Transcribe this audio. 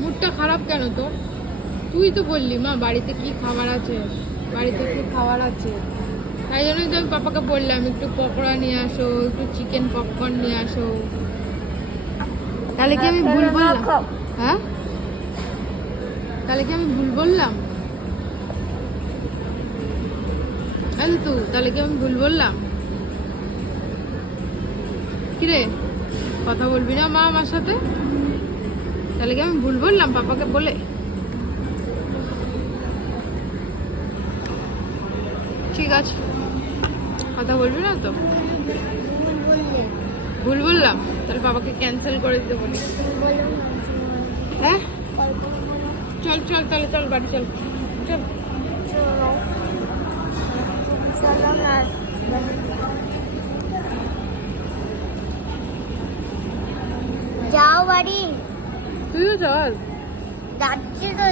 মুডটা খারাপ কেন তোর? তুই তো বললি মা বাড়িতে কি খাবার আছে, বাড়িতে কি খাবার আছে, তাই জন্যই তো আমি পাপাকে বললাম একটু পকোড়া নিয়ে আসো, একটু চিকেন পপকর্ন নিয়ে আসো। তাহলে কি আমি ভুল বললাম? হ্যাঁ, তাহলে কি আমি ভুল বললাম? তাহলে কি আমি ভুল বললাম? কিরে কথা বলবি না মা আমার সাথে? তাহলে কি আমি ভুল বললাম পাপাকে বলে? ঠিক আছে, কথা বলবি না তো? ভুল বললাম, তাহলে বাবাকে ক্যান্সেল করে দিতে বলি। হ্যাঁ চল চল, তাহলে চল বাড়ি চল, চল। যাও বাড়ি, তুইও চল। যাচ্ছি তো।